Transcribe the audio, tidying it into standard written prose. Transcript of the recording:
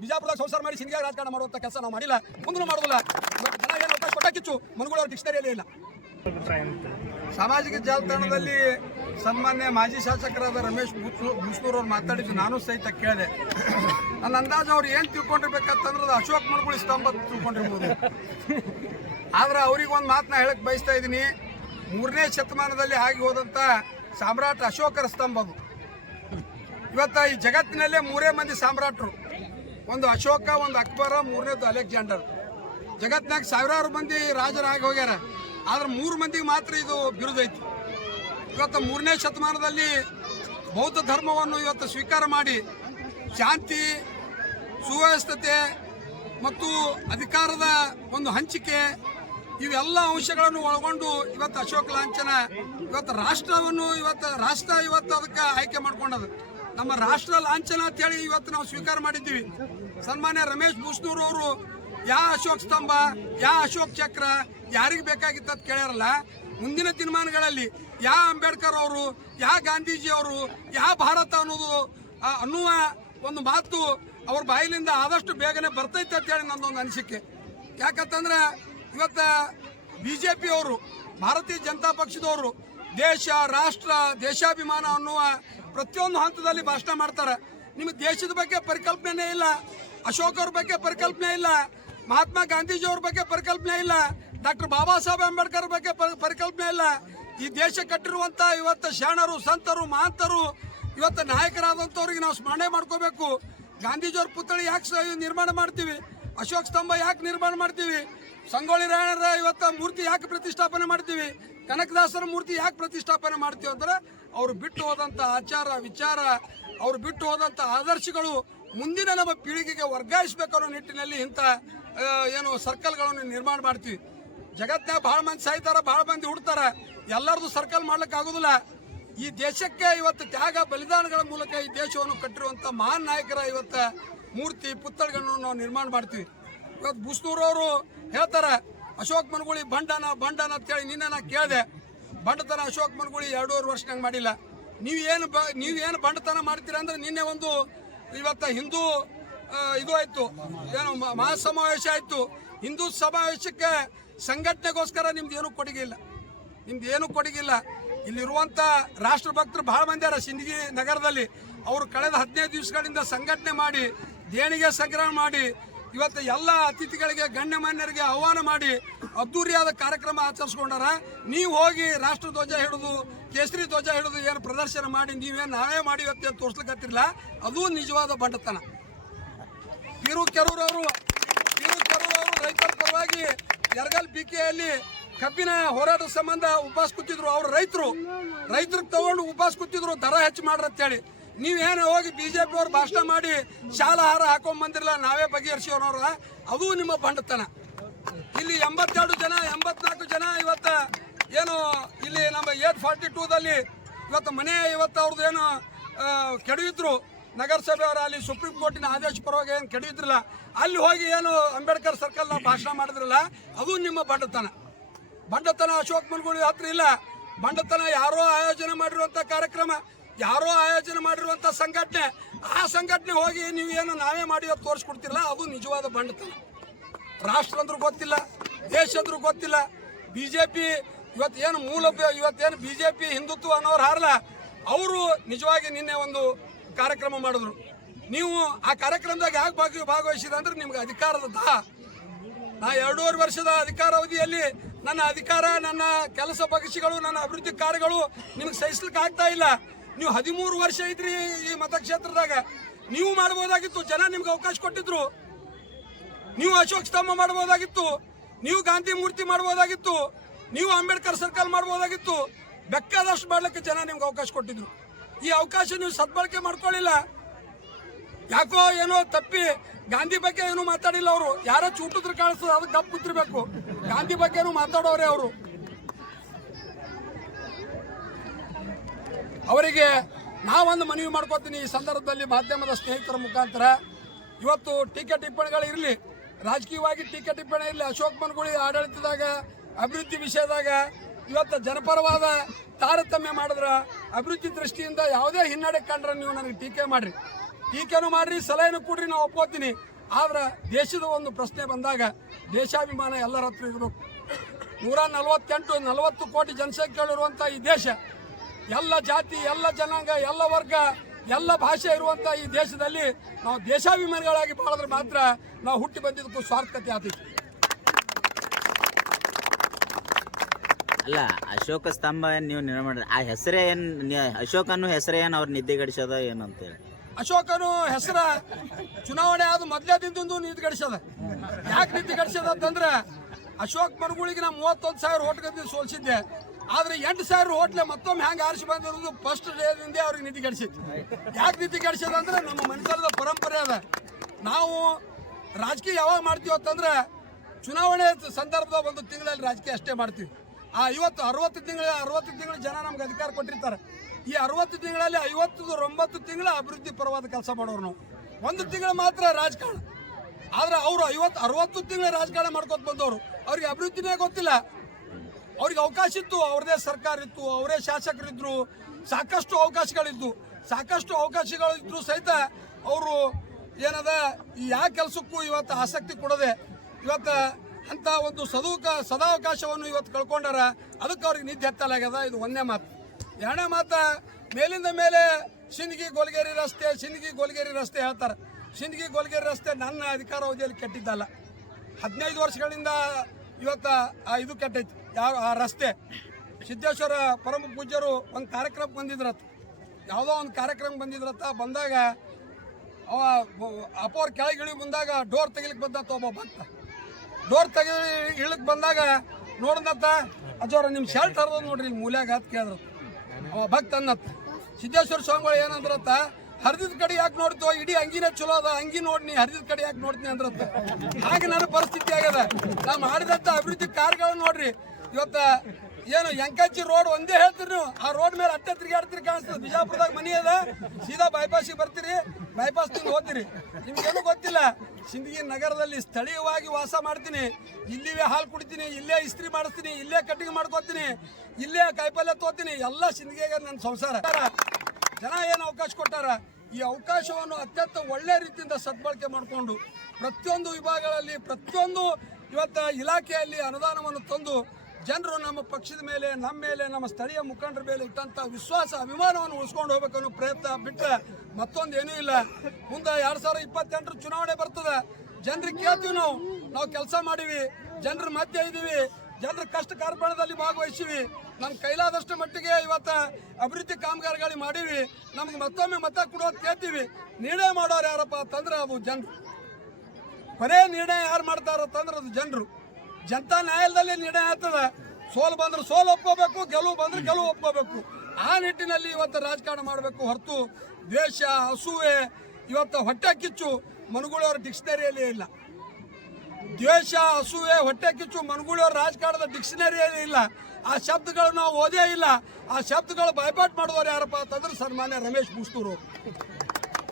ಬಿಜಾಪುರದಾಗ ಸಂಸಾರ ಮಾಡಿ ಸಿಂಧಿಯಾಗಿ ರಾಜಕಾರಣ ಮಾಡುವಂಥ ಕೆಲಸ ನಾವು ಮಾಡಿಲ್ಲ, ಮುಂದೂ ಮಾಡೋದಿಲ್ಲ. ಇವತ್ತು ಜನ ಏನು ಅವಕಾಶ ಕೊಟ್ಟಾಕಿಚ್ಚು ಮನುಗಳು ಅವ್ರ ಡಿಕ್ಷನರಿಯಲ್ಲಿ ಇಲ್ಲ. ಸಾಮಾಜಿಕ ಜಾಲತಾಣದಲ್ಲಿ ಸನ್ಮಾನ್ಯ ಮಾಜಿ ಶಾಸಕರಾದ ರಮೇಶ್ ಬೂಸ್ನೂರ್ ಅವ್ರು ಮಾತಾಡಿದ್ದು ನಾನು ಸಹಿತ ಕೇಳಿದೆ. ನನ್ನ ಅಂದಾಜು ಅವ್ರು ಏನು ತಿಳ್ಕೊಂಡಿರ್ಬೇಕಂತಂದ್ರೆ ಅದು ಅಶೋಕ್ ಮನುಗುಳಿ ಸ್ತಂಭ ತಿಳ್ಕೊಂಡಿರ್ಬೋದು. ಆದ್ರೆ ಅವ್ರಿಗೆ ಒಂದು ಮಾತನ್ನ ಹೇಳಕ್ ಬಯಸ್ತಾ ಇದ್ದೀನಿ. 3ನೇ ಶತಮಾನದಲ್ಲಿ ಆಗಿ ಹೋದಂಥ ಸಾಮ್ರಾಟ್ ಅಶೋಕರ ಸ್ತಂಭ ಅದು. ಇವತ್ತು ಈ ಜಗತ್ತಿನಲ್ಲೇ 3 ಮಂದಿ ಸಾಮ್ರಾಟರು, ಒಂದು ಅಶೋಕ, ಒಂದು ಅಕ್ಬರ, 3ನೇದು ಅಲೆಕ್ಸಾಂಡರ್. ಜಗತ್ತಿನಾಗ ಸಾವಿರಾರು ಮಂದಿ ರಾಜರಾಗಿ ಹೋಗ್ಯಾರ, ಆದ್ರೆ 3 ಮಂದಿಗೆ ಮಾತ್ರ ಇದು ಬಿರುದೈತಿ. ಇವತ್ತು 3ನೇ ಶತಮಾನದಲ್ಲಿ ಬೌದ್ಧ ಧರ್ಮವನ್ನು ಇವತ್ತು ಸ್ವೀಕಾರ ಮಾಡಿ ಶಾಂತಿ, ಸುವ್ಯವಸ್ಥತೆ ಮತ್ತು ಅಧಿಕಾರದ ಒಂದು ಹಂಚಿಕೆ ಇವೆಲ್ಲ ಅಂಶಗಳನ್ನು ಒಳಗೊಂಡು ಇವತ್ತು ಅಶೋಕ ಲಾಂಛನ ಇವತ್ತು ರಾಷ್ಟ್ರವನ್ನು ಇವತ್ತು ಅದಕ್ಕೆ ಆಯ್ಕೆ ಮಾಡ್ಕೊಂಡದು. ನಮ್ಮ ರಾಷ್ಟ್ರ ಲಾಂಛನ ಅಂತೇಳಿ ಇವತ್ತು ನಾವು ಸ್ವೀಕಾರ ಮಾಡಿದ್ದೀವಿ. ಸನ್ಮಾನ್ಯ ರಮೇಶ್ ಬೂಸ್ನೂರ್ ಅವರು ಯಾ ಅಶೋಕ್ ಸ್ತಂಭ, ಯಾ ಅಶೋಕ್ ಚಕ್ರ ಯಾರಿಗೆ ಬೇಕಾಗಿತ್ತು ಅಂತ ಕೇಳ್ಯಾರಲ್ಲ. ಮುಂದಿನ ದಿನಮಾನಗಳಲ್ಲಿ ಯಾ ಅಂಬೇಡ್ಕರ್ ಅವರು, ಯಾ ಗಾಂಧೀಜಿ ಅವರು, ಯಾ ಭಾರತ ಅನ್ನುವ ಒಂದು ಮಾತು ಅವ್ರ ಬಾಯಿಲಿಂದ ಆದಷ್ಟು ಬೇಗನೆ ಬರ್ತೈತೆ ಅಂತೇಳಿ ನನ್ನೊಂದು ಅನಿಸಿಕೆ. ಯಾಕಂತಂದ್ರೆ ಇವತ್ತು BJP ಅವರು, ಭಾರತೀಯ ಜನತಾ ಪಕ್ಷದವರು ದೇಶ, ರಾಷ್ಟ್ರ, ದೇಶಾಭಿಮಾನ ಅನ್ನುವ ಪ್ರತಿಯೊಂದು ಹಂತದಲ್ಲಿ ಭಾಷಣ ಮಾಡ್ತಾರೆ. ನಿಮಗೆ ದೇಶದ ಬಗ್ಗೆ ಪರಿಕಲ್ಪನೆ ಇಲ್ಲ, ಅಶೋಕ್ ಅವ್ರ ಬಗ್ಗೆ ಪರಿಕಲ್ಪನೆ ಇಲ್ಲ, ಮಹಾತ್ಮ ಗಾಂಧೀಜಿಯವ್ರ ಬಗ್ಗೆ ಪರಿಕಲ್ಪನೆ ಇಲ್ಲ, ಡಾಕ್ಟರ್ ಬಾಬಾ ಸಾಹೇಬ್ ಅಂಬೇಡ್ಕರ್ ಬಗ್ಗೆ ಪರಿಕಲ್ಪನೆ ಇಲ್ಲ. ಈ ದೇಶ ಕಟ್ಟಿರುವಂಥ ಇವತ್ತು ಶರಣರು, ಸಂತರು, ಮಹಾಂತರು, ಇವತ್ತು ನಾಯಕರಾದಂಥವ್ರಿಗೆ ನಾವು ಸ್ಮರಣೆ ಮಾಡ್ಕೋಬೇಕು. ಗಾಂಧೀಜಿಯವ್ರ ಪುತ್ಥಳಿ ಯಾಕೆ ನಿರ್ಮಾಣ ಮಾಡ್ತೀವಿ? ಅಶೋಕ್ ಸ್ತಂಭ ಯಾಕೆ ನಿರ್ಮಾಣ ಮಾಡ್ತೀವಿ? ಸಂಗೊಳ್ಳಿ ರಾಯಣ್ಣರ ಇವತ್ತು ಮೂರ್ತಿ ಯಾಕೆ ಪ್ರತಿಷ್ಠಾಪನೆ ಮಾಡ್ತೀವಿ? ಕನಕದಾಸರ ಮೂರ್ತಿ ಯಾಕೆ ಪ್ರತಿಷ್ಠಾಪನೆ ಮಾಡ್ತೀವಿ ಅಂದ್ರೆ ಅವರು ಬಿಟ್ಟು ಹೋದಂಥ ಆಚಾರ ವಿಚಾರ, ಅವರು ಬಿಟ್ಟು ಹೋದಂಥ ಆದರ್ಶಗಳು ಮುಂದಿನ ನಮ್ಮ ಪೀಳಿಗೆಗೆ ವರ್ಗಾಯಿಸಬೇಕು ಅನ್ನೋ ನಿಟ್ಟಿನಲ್ಲಿ ಇಂಥ ಏನು ಸರ್ಕಲ್ಗಳನ್ನು ನಿರ್ಮಾಣ ಮಾಡ್ತೀವಿ. ಜಗತ್ತಿನಾಗ ಭಾಳ ಮಂದಿ ಸಾಯ್ತಾರ, ಭಾಳ ಮಂದಿ ಹುಡ್ತಾರೆ, ಎಲ್ಲರದು ಸರ್ಕಲ್ ಮಾಡ್ಲಿಕ್ಕೆ ಆಗೋದಿಲ್ಲ. ಈ ದೇಶಕ್ಕೆ ಇವತ್ತು ತ್ಯಾಗ ಬಲಿದಾನಗಳ ಮೂಲಕ ಈ ದೇಶವನ್ನು ಕಟ್ಟಿರುವಂಥ ಮಹಾನ್ ನಾಯಕರ ಇವತ್ತು ಮೂರ್ತಿ ಪುತ್ಥಳಿಗಳನ್ನು ನಾವು ನಿರ್ಮಾಣ ಮಾಡ್ತೀವಿ. ಇವತ್ತು ಬೂಸ್ನೂರ್ ಅವರು ಹೇಳ್ತಾರೆ ಅಶೋಕ್ ಮನುಗುಳಿ ಬಂಡನ ಅಂತೇಳಿ. ನಿನ್ನೆ ನಾ ಕೇಳಿದೆ, ಬಂಡತನ ಅಶೋಕ್ ಮನುಗುಳಿ 2.5 ವರ್ಷನಾಗ ಮಾಡಿಲ್ಲ. ನೀವೇನು ಬಂಡತನ ಮಾಡ್ತೀರಾ ಅಂದ್ರೆ ನಿನ್ನೆ ಒಂದು ಇವತ್ತು ಹಿಂದೂ ಇದು ಆಯ್ತು, ಏನು ಮಹಾಸಮಾವೇಶ ಆಯ್ತು. ಹಿಂದೂ ಸಮಾವೇಶಕ್ಕೆ ಸಂಘಟನೆಗೋಸ್ಕರ ನಿಮ್ದು ಏನೂ ಕೊಡುಗಿಲ್ಲ. ಇಲ್ಲಿರುವಂಥ ರಾಷ್ಟ್ರಭಕ್ತರು ಬಹಳ ಮಂದಿ ಅರ ಸಿಂದಗಿ ನಗರದಲ್ಲಿ. ಅವರು ಕಳೆದ 15 ದಿವಸಗಳಿಂದ ಸಂಘಟನೆ ಮಾಡಿ ದೇಣಿಗೆ ಸಂಗ್ರಹ ಮಾಡಿ ಇವತ್ತು ಎಲ್ಲ ಅತಿಥಿಗಳಿಗೆ ಗಣ್ಯಮಾನ್ಯರಿಗೆ ಆಹ್ವಾನ ಮಾಡಿ ಅದ್ದೂರಿಯಾದ ಕಾರ್ಯಕ್ರಮ ಆಚರಿಸ್ಕೊಂಡಾರ. ನೀವು ಹೋಗಿ ರಾಷ್ಟ್ರ ಧ್ವಜ ಹಿಡಿದು, ಕೇಸರಿ ಧ್ವಜ ಹಿಡಿದು ಏನು ಪ್ರದರ್ಶನ ಮಾಡಿ ನಾವೇ ಮಾಡಿವತ್ತೆ ಅಂತ ತೋರಿಸ್ಲಿಕ್ಕತ್ತಿರಲ್ಲ, ಅದು ನಿಜವಾದ ಬಂಡತನ. ಪೀರು ಕೆರೂರ್ ಅವರು ರೈತರ ಪರವಾಗಿ ಯರಗಲ್ BKಯಲ್ಲಿ ಕಬ್ಬಿನ ಹೋರಾಟದ ಸಂಬಂಧ ಉಪವಾಸ ಕೂತಿದ್ರು. ಅವರು ರೈತರಿಗೆ ತಗೊಂಡು ಉಪವಾಸ ಕೂತಿದ್ರು, ದರ ಹೆಚ್ಚು ಮಾಡ್ರಂತೇಳಿ. ನೀವೇನು ಹೋಗಿ BJP ಅವ್ರು ಭಾಷಣ ಮಾಡಿ ಶಾಲಾಹಾರ ಹಾಕೊಂಡ್ ಬಂದಿರಲ್ಲ, ನಾವೇ ಬಗೆಹರಿಸಿವನವ್ರ, ಅದು ನಿಮ್ಮ ಬಂಡತನ. ಇಲ್ಲಿ 84 ಜನ ಇವತ್ತು ಏನು ಇಲ್ಲಿ ನಮ್ಮ 842ದಲ್ಲಿ ಇವತ್ತು ಮನೆ ಇವತ್ತು ಅವ್ರದ್ದು ಏನು ಕೆಡವಿದ್ರು, ನಗರಸಭೆಯವರು ಅಲ್ಲಿ ಸುಪ್ರೀಂ ಕೋರ್ಟಿನ ಆದೇಶ ಪರವಾಗಿ ಏನು ಕೆಡವಿದ್ರಲ್ಲ, ಅಲ್ಲಿ ಹೋಗಿ ಏನು ಅಂಬೇಡ್ಕರ್ ಸರ್ಕಲ್ ಭಾಷಣ ಮಾಡಿದ್ರಲ್ಲ, ಅದು ನಿಮ್ಮ ಬಂಡತನ ಅಶೋಕ್ ಮನುಗುಳಿ ಹತ್ರ ಇಲ್ಲ. ಬಂಡತನ ಯಾರೋ ಆಯೋಜನೆ ಮಾಡಿರುವಂಥ ಕಾರ್ಯಕ್ರಮ, ಯಾರೋ ಆಯೋಜನೆ ಮಾಡಿರುವಂಥ ಸಂಘಟನೆ, ಆ ಸಂಘಟನೆ ಹೋಗಿ ನೀವೇನು ನಾವೇ ಮಾಡಿ ತೋರಿಸ್ಕೊಡ್ತಿರಲ್ಲ, ಅದು ನಿಜವಾದ ಬಂಡತನ. ರಾಷ್ಟ್ರ ಅಂದ್ರೂ ಗೊತ್ತಿಲ್ಲ, ದೇಶ ಅಂದ್ರೂ ಗೊತ್ತಿಲ್ಲ. BJP ಇವತ್ತೇನು BJP ಹಿಂದುತ್ವ ಅನ್ನೋರು ಹಾರಲ್ಲ, ಅವರು ನಿಜವಾಗಿ ನಿನ್ನೆ ಒಂದು ಕಾರ್ಯಕ್ರಮ ಮಾಡಿದ್ರು. ನೀವು ಆ ಕಾರ್ಯಕ್ರಮದಾಗ ಯಾಕೆ ಭಾಗವಹಿಸಿದ ಅಂದ್ರೆ ನಿಮ್ಗೆ ಅಧಿಕಾರದ ನಾ 2.5 ವರ್ಷದ ಅಧಿಕಾರಾವಧಿಯಲ್ಲಿ ನನ್ನ ಅಧಿಕಾರ, ನನ್ನ ಕೆಲಸ ಬಗೆಸಿಗಳು, ನನ್ನ ಅಭಿವೃದ್ಧಿ ಕಾರ್ಯಗಳು ನಿಮ್ಗೆ ಸಹಿಸ್ಲಿಕ್ಕೆ ಆಗ್ತಾ ಇಲ್ಲ. ನೀವು 13 ವರ್ಷ ಇದ್ರಿ ಈ ಮತಕ್ಷೇತ್ರದಾಗ, ನೀವು ಮಾಡ್ಬೋದಾಗಿತ್ತು. ಜನ ನಿಮ್ಗೆ ಅವಕಾಶ ಕೊಟ್ಟಿದ್ರು. ನೀವು ಅಶೋಕ್ ಸ್ತಂಭ ಮಾಡ್ಬೋದಾಗಿತ್ತು, ನೀವು ಗಾಂಧಿ ಮೂರ್ತಿ ಮಾಡ್ಬೋದಾಗಿತ್ತು, ನೀವು ಅಂಬೇಡ್ಕರ್ ಸರ್ಕಲ್ ಮಾಡ್ಬೋದಾಗಿತ್ತು. ಬೇಕಾದಷ್ಟು ಮಾಡ್ಲಿಕ್ಕೆ ಜನ ನಿಮ್ಗೆ ಅವಕಾಶ ಕೊಟ್ಟಿದ್ರು. ಈ ಅವಕಾಶ ನೀವು ಸದ್ಬಳಕೆ ಮಾಡ್ಕೊಳ್ಳಿಲ್ಲ. ಯಾಕೋ ಏನೋ ತಪ್ಪಿ ಗಾಂಧಿ ಬಗ್ಗೆ ಏನೂ ಮಾತಾಡಿಲ್ಲ. ಅವರು ಯಾರೋ ಚೂಟಿದ್ರು ಕಾಣಿಸ್ತದೆ, ಅದಕ್ಕೆ ಗಪ್ ಕೂತಿರ್ಬೇಕು. ಗಾಂಧಿ ಬಗ್ಗೆ ಏನೂ ಮಾತಾಡೋರೆ ಅವರು. ಅವರಿಗೆ ನಾವೊಂದು ಮನವಿ ಮಾಡ್ಕೋತೀನಿ ಈ ಸಂದರ್ಭದಲ್ಲಿ ಮಾಧ್ಯಮದ ಸ್ನೇಹಿತರ ಮುಖಾಂತರ. ಇವತ್ತು ಟೀಕೆ ಟಿಪ್ಪಣಿಗಳಿರಲಿ, ರಾಜಕೀಯವಾಗಿ ಟೀಕೆ ಟಿಪ್ಪಣಿ ಇರಲಿ. ಅಶೋಕ್ ಮನುಗುಳಿ ಆಡಳಿತದಾಗ, ಅಭಿವೃದ್ಧಿ ವಿಷಯದಾಗ ಇವತ್ತು ಜನಪರವಾದ ತಾರತಮ್ಯ ಮಾಡಿದ್ರೆ, ಅಭಿವೃದ್ಧಿ ದೃಷ್ಟಿಯಿಂದ ಯಾವುದೇ ಹಿನ್ನಡೆ ಕಂಡ್ರೆ ನೀವು ನನಗೆ ಟೀಕೆ ಮಾಡಿರಿ. ಟೀಕೆನೂ ಮಾಡ್ರಿ, ಸಲಹೆನೂ ಕೊಡ್ರಿ, ನಾವು ಒಪ್ಕೋತೀನಿ. ಆದ್ರೆ ದೇಶದ ಒಂದು ಪ್ರಶ್ನೆ ಬಂದಾಗ ದೇಶಾಭಿಮಾನ ಎಲ್ಲರ ಹತ್ರ ಇರಬೇಕು. 140 ಕೋಟಿ ಜನಸಂಖ್ಯೆಗಳಿರುವಂಥ ಈ ದೇಶ, ಎಲ್ಲ ಜಾತಿ, ಎಲ್ಲ ಜನಾಂಗ, ಎಲ್ಲ ವರ್ಗ, ಎಲ್ಲ ಭಾಷೆ ಇರುವಂಥ ಈ ದೇಶದಲ್ಲಿ ನಾವು ದೇಶಾಭಿಮಾನಿಗಳಾಗಿ ಬಾಳಿದ್ರೆ ಮಾತ್ರ ನಾವು ಹುಟ್ಟಿ ಬಂದಿದ್ದಕ್ಕೂ ಸ್ವಾರ್ಥಕತೆ ಆಗ್ತೈತಿ. ಅಲ್ಲ, ಅಶೋಕ ಸ್ತಂಭ ಏನು ನೀವು ನಿರ್ಮಾಣ ಮಾಡಿದ್ರೆ ಆ ಹೆಸರೇ ಏನು, ಅಶೋಕನು ಹೆಸರೇ ಏನು ಅವ್ರು ನಿದ್ದೆಗಡಿಸೋದ ಏನು ಅಂತೇಳಿ? ಅಶೋಕನು ಹೆಸರ ಚುನಾವಣೆ ಆದ ಮೊದಲೇ ದಿನದಿಂದ ನಿದ್ದಿಗಡಿಸದ. ಯಾಕೆ ನಿದ್ದಿಗಡಿಸದ ಅಂತಂದ್ರೆ ಅಶೋಕ್ ಮನಗುಳಿಗೆ ನಾ 31,000 ಓಟ್ಗಳಿಂದ ಸೋಲಿಸಿದ್ದೆ. ಆದ್ರೆ 8,000 ಓಟ್ಲೆ ಮತ್ತೊಮ್ಮೆ ಹ್ಯಾಂಗೆ ಆರಿಸಿ ಬಂದಿರೋದು ಫಸ್ಟ್ ಡೇದಿಂದ ಅವ್ರಿಗೆ ನಿದ್ದಿಗಡಿಸಿತ್ತು. ಯಾಕೆ ನಿದ್ದಿಗಡಿಸದ ಅಂದ್ರೆ ನಮ್ಮ ಮನುಷ್ಯರದ ಪರಂಪರೆ ಅದ. ನಾವು ರಾಜಕೀಯ ಯಾವಾಗ ಮಾಡ್ತೀವಿ ಅಂತಂದ್ರೆ ಚುನಾವಣೆ ಸಂದರ್ಭದ ಒಂದು ತಿಂಗಳಲ್ಲಿ ರಾಜಕೀಯ ಅಷ್ಟೇ ಮಾಡ್ತೀವಿ. ಇವತ್ತು 60 ತಿಂಗಳು ಜನ ನಮ್ಗೆ ಅಧಿಕಾರ ಕೊಟ್ಟಿರ್ತಾರೆ. ಈ 60 ತಿಂಗಳಲ್ಲಿ 59 ತಿಂಗಳ ಅಭಿವೃದ್ಧಿ ಪರವಾದ ಕೆಲಸ ಮಾಡೋರು ನಾವು. 1 ತಿಂಗಳು ಮಾತ್ರ ರಾಜಕಾರಣ. ಆದ್ರೆ ಅವರು 60 ತಿಂಗಳ ರಾಜಕಾರಣ ಮಾಡ್ಕೊತ ಬಂದವರು. ಅವ್ರಿಗೆ ಅಭಿವೃದ್ಧಿನೇ ಗೊತ್ತಿಲ್ಲ. ಅವ್ರಿಗೆ ಅವಕಾಶ ಇತ್ತು, ಅವ್ರದೇ ಸರ್ಕಾರ ಇತ್ತು, ಅವರೇ ಶಾಸಕರಿದ್ರು, ಸಾಕಷ್ಟು ಅವಕಾಶಗಳಿದ್ರು ಸಹಿತ ಅವರು ಏನದ ಈ ಯಾವ ಕೆಲಸಕ್ಕೂ ಇವತ್ತು ಆಸಕ್ತಿ ಕೊಡದೆ ಇವತ್ತು ಅಂತ ಒಂದು ಸದಾವಕಾಶವನ್ನು ಇವತ್ತು ಕಳ್ಕೊಂಡಾರ. ಅದಕ್ಕೆ ಅವ್ರಿಗೆ ನಿದ್ದೆ ಹತ್ತಲಾಗ್ಯದ. ಇದು ಒಂದೇ ಮಾತು. ಎರಡನೇ ಮಾತು, ಮೇಲಿಂದ ಮೇಲೆ ಸಿಂದಗಿ ಗೋಲ್ಗೇರಿ ರಸ್ತೆ ಹೇಳ್ತಾರೆ. ಸಿಂದಗಿ ಗೋಲ್ಗೇರಿ ರಸ್ತೆ ನನ್ನ ಅಧಿಕಾರಾವಧಿಯಲ್ಲಿ ಕೆಟ್ಟಿದ್ದಲ್ಲ. 15 ವರ್ಷಗಳಿಂದ ಇವತ್ತು ಇದು ಕೆಟ್ಟೈತಿ. ಆ ರಸ್ತೆ ಸಿದ್ದೇಶ್ವರ ಪರಮ ಪೂಜ್ಯರು ಒಂದು ಕಾರ್ಯಕ್ರಮಕ್ಕೆ ಬಂದಿದ್ರತ್ತ, ಯಾವುದೋ ಒಂದು ಕಾರ್ಯಕ್ರಮ ಬಂದಾಗ ಅವ ಅಪ್ಪವ್ರ ಕೆಳಗೆ ಇಳಿ ಬಂದಾಗ ಡೋರ್ ತೆಗಿಲಿಕ್ಕೆ ಬಂದತ್ತ ಒಬ್ಬ ಭಕ್ತ. ಡೋರ್ ಇಳಿಕ್ ಬಂದಾಗ ನೋಡಿದತ್ತ, ಅಜ್ಜವ್ರ ನಿಮ್ಮ ಶರ್ಟ್ ಹರಿದ ನೋಡ್ರಿ ಇಲ್ಲಿ ಮೂಲ್ಯಾಗ ಅಂತ ಕೇಳಿದ್ರು. ಅವ ಭಕ್ತ ಅನ್ನತ್ತ. ಸಿದ್ದೇಶ್ವರ ಸ್ವಾಮಿಗಳು ಏನಂದ್ರತ್ತ, ಹರಿದಿದ ಕಡೆ ಯಾಕೆ ನೋಡ್ತೀವ, ಇಡೀ ಅಂಗಿನೇ ಚಲೋ ಅದ, ಅಂಗಿ ನೋಡ್ನಿ, ಹರಿದಿದ ಕಡೆ ಯಾಕೆ ನೋಡ್ತೀನಿ ಅಂದ್ರತ್ತ. ಹಾಗೆ ನನ್ನ ಪರಿಸ್ಥಿತಿ ಆಗ್ಯದ. ನಾವು ಮಾಡಿದಂಥ ಅಭಿವೃದ್ಧಿ ಕಾರ್ಯಗಳನ್ನ ನೋಡ್ರಿ. ಇವತ್ತು ಏನು ಎಂಕಂಚಿ ರೋಡ್ ಒಂದೇ ಹೇಳ್ತೀರಿ ನೀವು, ಆ ರೋಡ್ ಮೇಲೆ ಅಟ್ಟೆ ತಿರುಗಾಡ್ತೀರಿ ಕಾಣಿಸ್ತದೆ. ಬಿಜಾಪುರದಾಗ ಮನಿ ಅದ, ಸೀದಾ ಬೈಪಾಸಿಗೆ ಬರ್ತೀರಿ, ಬೈಪಾಸ್ ತಿಂದು ಹೋಗ್ತೀರಿ. ನಿಮ್ಗೇನು ಗೊತ್ತಿಲ್ಲ, ಸಿಂದಗಿ ನಗರದಲ್ಲಿ ಸ್ಥಳೀಯವಾಗಿ ವಾಸ ಮಾಡ್ತೀನಿ, ಇಲ್ಲಿವೇ ಹಾಲು ಕುಡಿತೀನಿ, ಇಲ್ಲೇ ಇಸ್ತ್ರಿ ಮಾಡಿಸ್ತೀನಿ, ಇಲ್ಲೇ ಕಟ್ಟಿಂಗ್ ಮಾಡ್ಕೋತೀನಿ, ಇಲ್ಲೇ ಕಾಯಿಪಲ್ಯ ತೋತೀನಿ, ಎಲ್ಲ ಸಿಂದಗಿಯಾಗ ನನ್ನ ಸಂಸಾರ. ಜನ ಏನು ಅವಕಾಶ ಕೊಟ್ಟಾರ, ಈ ಅವಕಾಶವನ್ನು ಅತ್ಯಂತ ಒಳ್ಳೆ ರೀತಿಯಿಂದ ಸದ್ಬಳಕೆ ಮಾಡಿಕೊಂಡು ಪ್ರತಿಯೊಂದು ವಿಭಾಗಗಳಲ್ಲಿ, ಪ್ರತಿಯೊಂದು ಇವತ್ತು ಇಲಾಖೆಯಲ್ಲಿ ಅನುದಾನವನ್ನು ತಂದು ಜನರು ನಮ್ಮ ಪಕ್ಷದ ಮೇಲೆ, ನಮ್ಮ ಮೇಲೆ, ನಮ್ಮ ಸ್ಥಳೀಯ ಮುಖಂಡರ ಮೇಲೆ ಇಟ್ಟಂಥ ವಿಶ್ವಾಸ, ಅಭಿಮಾನವನ್ನು ಉಳಿಸ್ಕೊಂಡು ಹೋಗ್ಬೇಕು ಅನ್ನೋ ಪ್ರಯತ್ನ ಬಿಟ್ಟರೆ ಮತ್ತೊಂದು ಏನೂ ಇಲ್ಲ. ಮುಂದೆ 2028 ಚುನಾವಣೆ ಬರ್ತದೆ. ಜನರಿಗೆ ಕೇಳ್ತೀವಿ, ನಾವು ಕೆಲಸ ಮಾಡೀವಿ, ಜನರ ಮಧ್ಯೆ ಇದ್ದೀವಿ, ಜನರ ಕಷ್ಟ ಕಾರ್ಪಣ್ಯದಲ್ಲಿ ಭಾಗವಹಿಸಿವಿ, ನಮ್ಮ ಕೈಲಾದಷ್ಟು ಮಟ್ಟಿಗೆ ಇವತ್ತು ಅಭಿವೃದ್ಧಿ ಕಾಮಗಾರಿಗಳು ಮಾಡೀವಿ, ನಮ್ಗೆ ಮತ್ತೊಮ್ಮೆ ಮತ ಕೊಡೋದು ಕೇಳ್ತೀವಿ. ನಿರ್ಣಯ ಮಾಡೋರು ಯಾರಪ್ಪ ಅಂತಂದ್ರೆ ಅದು ಜನರು. ಕೊನೆ ನಿರ್ಣಯ ಯಾರು ಮಾಡ್ತಾರಂತಂದ್ರೆ ಅದು ಜನರು. ಜನತಾ ನ್ಯಾಯಾಲಯದಲ್ಲಿ ನಿರ್ಣಯ ಆಗ್ತದೆ. ಸೋಲು ಬಂದ್ರೆ ಸೋಲು ಒಪ್ಕೋಬೇಕು, ಗೆಲುವು ಬಂದ್ರೆ ಗೆಲುವು ಒಪ್ಕೋಬೇಕು. ಆ ನಿಟ್ಟಿನಲ್ಲಿ ಇವತ್ತು ರಾಜಕಾರಣ ಮಾಡಬೇಕು ಹೊರತು ದ್ವೇಷ, ಅಸೂಯೆ, ಇವತ್ತು ಹೊಟ್ಟೆ ಕಿಚ್ಚು ಮನುಗುಳಿಯವರ ಡಿಕ್ಷನರಿಯಲ್ಲಿ ಇಲ್ಲ. ದ್ವೇಷ, ಅಸೂಯೆ, ಹೊಟ್ಟೆ ಕಿಚ್ಚು ಮನುಗುಳಿಯವರ ರಾಜಕಾರಣದ ಡಿಕ್ಷನರಿಯಲ್ಲಿ ಇಲ್ಲ. ಆ ಶಬ್ದಗಳು ನಾವು ಓದೇ ಇಲ್ಲ. ಆ ಶಬ್ದಗಳು ಬೈಪಾಟ್ ಮಾಡಿದವರು ಯಾರಪ್ಪ ಅಂತಂದ್ರೆ ಸನ್ಮಾನ್ಯ ರಮೇಶ್ ಬೂಸ್ನೂರು.